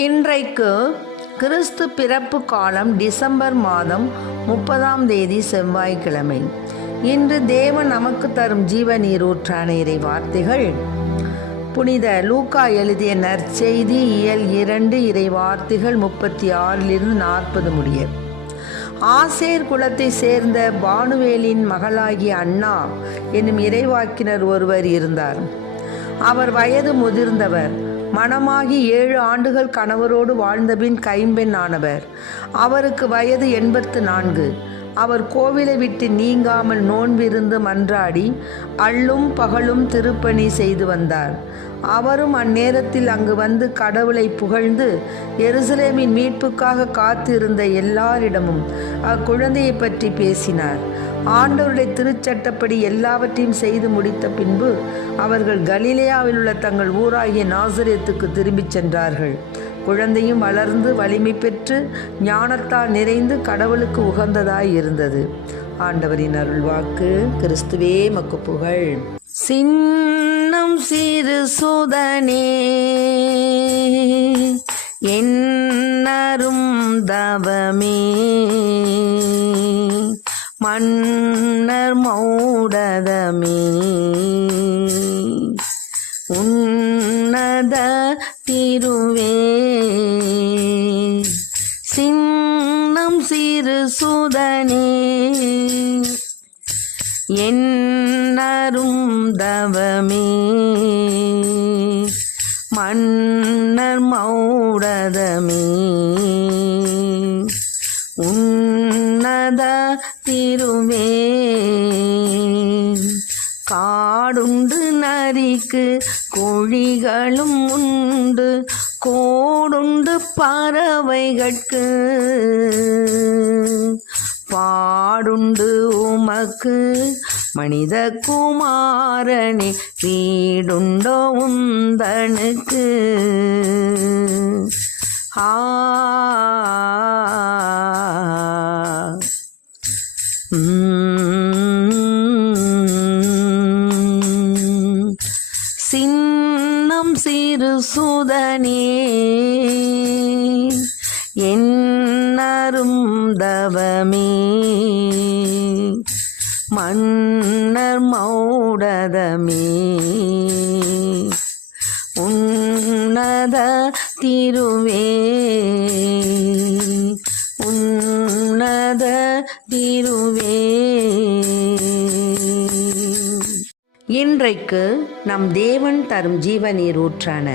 இன்றைக்கு கிறிஸ்து பிறப்பு காலம் டிசம்பர் மாதம் 30ஆம் தேதி செவ்வாய்க்கிழமை. இன்று தேவன் நமக்கு தரும் ஜீவ நீரூற்றான இறை வார்த்தைகள் புனித லூக்கா எழுதிய நற்செய்தி இயல் 2 இறை வார்த்தைகள் 36 40 முடிய. ஆசேர் குலத்தை சேர்ந்த பானுவேலின் மகளாகிய அன்னா என்னும் இறைவாக்கினர் ஒருவர் இருந்தார். அவர் வயது முதிர்ந்தவர். மணமாகி 7 ஆண்டுகள் கணவரோடு வாழ்ந்தபின் கைம்பெண் ஆனவர். அவருக்கு வயது 84. அவர் கோவிலை விட்டு நீங்காமல் நோன்பிருந்து மன்றாடி அள்ளும் பகலும் திருப்பணி செய்து வந்தார். அவரும் அந்நேரத்தில் அங்கு வந்து கடவுளை புகழ்ந்து எருசலேமின் மீட்புக்காக காத்திருந்த எல்லாரிடமும் அக்குழந்தையை பற்றி பேசினார். ஆண்டவருடைய திருச்சட்டப்படி எல்லாவற்றையும் செய்து முடித்த பின்பு அவர்கள் கலிலேயாவில் உள்ள தங்கள் ஊராகிய நாசரேத்துக்கு திரும்பிச் சென்றார்கள். குழந்தையும் வளர்ந்து வலிமை பெற்று ஞானத்தால் நிறைந்து கடவுளுக்கு உகந்ததாய் இருந்தது. ஆண்டவரின் அருள்வாக்கு. கிறிஸ்துவே மக்கு புகழ். சின்னம் சிறு சுதனே என்னரும் தவமே மன்னர் மௌடதமே உன்னத திருவே சின்னம் சிறு சுதனே என்னரும் தவமே மன்னர் மௌடதமே உன்னத திருவே காடுண்டு நரிக்கு கோழிகளும் உண்டு கோடுண்டு பறவைகட்கு பாடுண்டு உமக்கு மனித குமாரனே வீடுண்டோ உந்தனுக்கு சின்னம் சிறு சுதனே என்னரும் தவமே மன்னர் மௌடதமே உன்னத திருவே உன்னத திருவே. இன்றைக்கு நம் தேவன் தரும் ஜீவ நீரூற்றான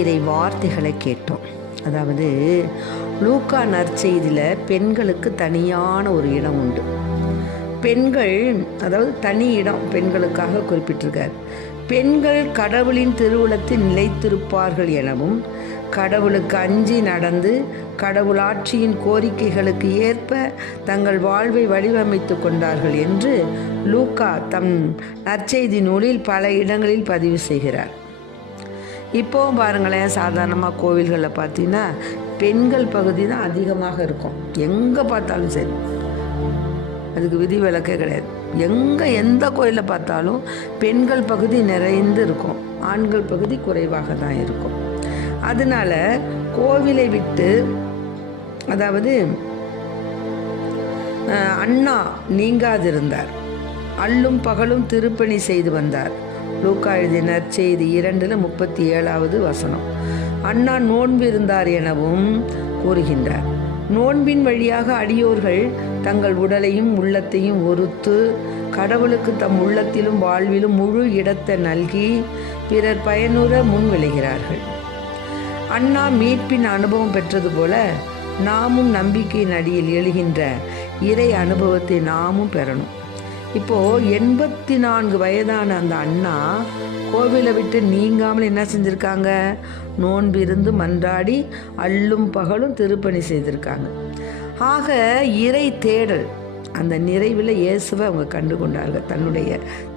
இறை வார்த்தைகளை கேட்டோம். அதாவது லூக்கா நற்செய்தியில் பெண்களுக்கு தனியான ஒரு இடம் உண்டு. பெண்கள், அதாவது தனி இடம் பெண்களுக்காக குறிப்பிட்டிருக்கார். பெண்கள் கடவுளின் திருவுளத்தில் நிலைத்திருப்பார்கள் எனவும் கடவுளுக்கு அஞ்சி நடந்து கடவுளாட்சியின் கோரிக்கைகளுக்கு ஏற்ப தங்கள் வாழ்வை வடிவமைத்து கொண்டார்கள் என்று லூக்கா தம் நற்செய்தி நூலில் பல இடங்களில் பதிவு செய்கிறார். இப்போவும் பாருங்களேன், சாதாரணமாக கோவில்களில் பார்த்தீங்கன்னா பெண்கள் பகுதி தான் அதிகமாக இருக்கும். எங்கே பார்த்தாலும் சரி, அதுக்கு விதி விலக்கே கிடையாது. எந்த கோயிலில் பார்த்தாலும் பெண்கள் பகுதி நிறைந்து இருக்கும், ஆண்கள் பகுதி குறைவாக தான் இருக்கும். அதனால கோவிலை விட்டு, அதாவது அன்னா நீங்காதிருந்தார். அள்ளும் பகலும் திருப்பணி செய்து வந்தார். லூக்கா எழுதிய நற்செய்தி 2:37 அன்னா நோன்பு இருந்தார் எனவும் கூறுகின்றார். நோன்பின் வழியாக அடியோர்கள் தங்கள் உடலையும் உள்ளத்தையும் ஒருத்து கடவுளுக்கு தம் உள்ளத்திலும் வாழ்விலும் முழு இடத்தை நல்கி பிறர் பயனுற முன் விளைகிறார்கள். அன்னா மீட்பின் அனுபவம் பெற்றது போல நாமும் நம்பிக்கையின் அடியில் எழுகின்ற இறை அனுபவத்தை நாமும் பெறணும். இப்போது 84 வயதான அந்த அண்ணா கோவிலை விட்டு நீங்காமல் என்ன செஞ்சுருக்காங்க? நோன்பிருந்து மன்றாடி அள்ளும் பகலும் திருப்பணி செய்திருக்காங்க. ஆக இறை தேடல், அந்த நிறைவில் இயேசுவை அவங்க கண்டு கொண்டார்கள். தன்னுடைய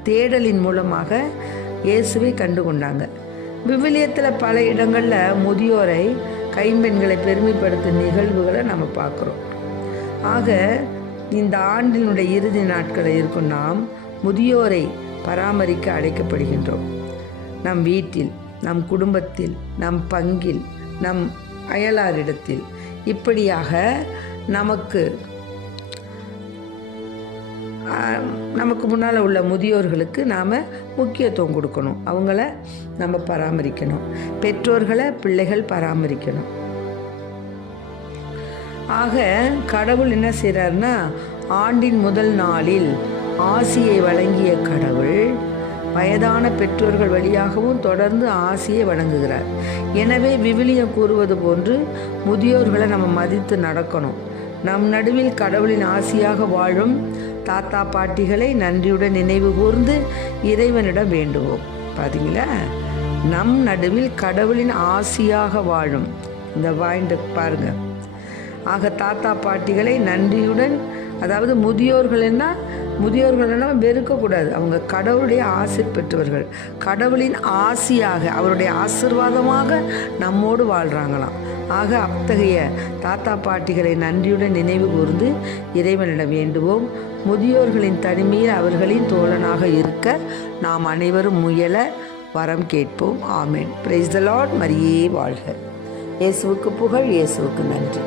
தேடலின் மூலமாக இயேசுவை கண்டு கொண்டாங்க. விவிலியத்தில் பல இடங்களில் முதியோரை, கைம்பெண்களை பெருமைப்படுத்தும் நிகழ்வுகளை நம்ம பார்க்குறோம். ஆக இந்த ஆண்டினுடைய இறுதி நாட்களை இருக்கும் நாம் முதியோரை பராமரிக்க அழைக்கப்படுகின்றோம். நம் வீட்டில், நம் குடும்பத்தில், நம் பங்கில், நம் அயலாரிடத்தில். இப்படியாக நமக்கு முன்னால் உள்ள முதியோர்களுக்கு நாம் முக்கியத்துவம் கொடுக்கணும். அவங்கள நம்ம பராமரிக்கணும். பெற்றோர்களை பிள்ளைகள் பராமரிக்கணும். ஆக கடவுள் என்ன செய்கிறார்னா, ஆண்டின் முதல் நாளில் ஆசியை வழங்கிய கடவுள் வயதான பெற்றோர்கள் வழியாகவும் தொடர்ந்து ஆசியை வழங்குகிறார். எனவே விவிலியம் கூறுவது போன்று முதியோர்களை நம்ம மதித்து நடக்கணும். நம் நடுவில் கடவுளின் ஆசியாக வாழும் தாத்தா பாட்டிகளை நன்றியுடன் நினைவு கூர்ந்து இறைவனிடம் வேண்டுவோம். பார்த்தீங்களா, நம் நடுவில் கடவுளின் ஆசியாக வாழும் இந்த வாய்ந்த பாருங்க. ஆக தாத்தா பாட்டிகளை நன்றியுடன், அதாவது முதியோர்களெல்லாம் வெறுக்கக்கூடாது. அவங்க கடவுளுடைய ஆசி பெற்றவர்கள், கடவுளின் ஆசியாக, அவருடைய ஆசீர்வாதமாக நம்மோடு வாழ்கிறாங்களாம். ஆக அத்தகைய தாத்தா பாட்டிகளை நன்றியுடன் நினைவு கூர்ந்து இறைவனிடம் வேண்டுவோம். முதியோர்களின் தனிமையில் அவர்களின் தோழனாக இருக்க நாம் அனைவரும் முயல வரம் கேட்போம். ஆமென். Praise the Lord. மரியே வாழ்க. இயேசுவுக்கு புகழ். இயேசுவுக்கு நன்றி.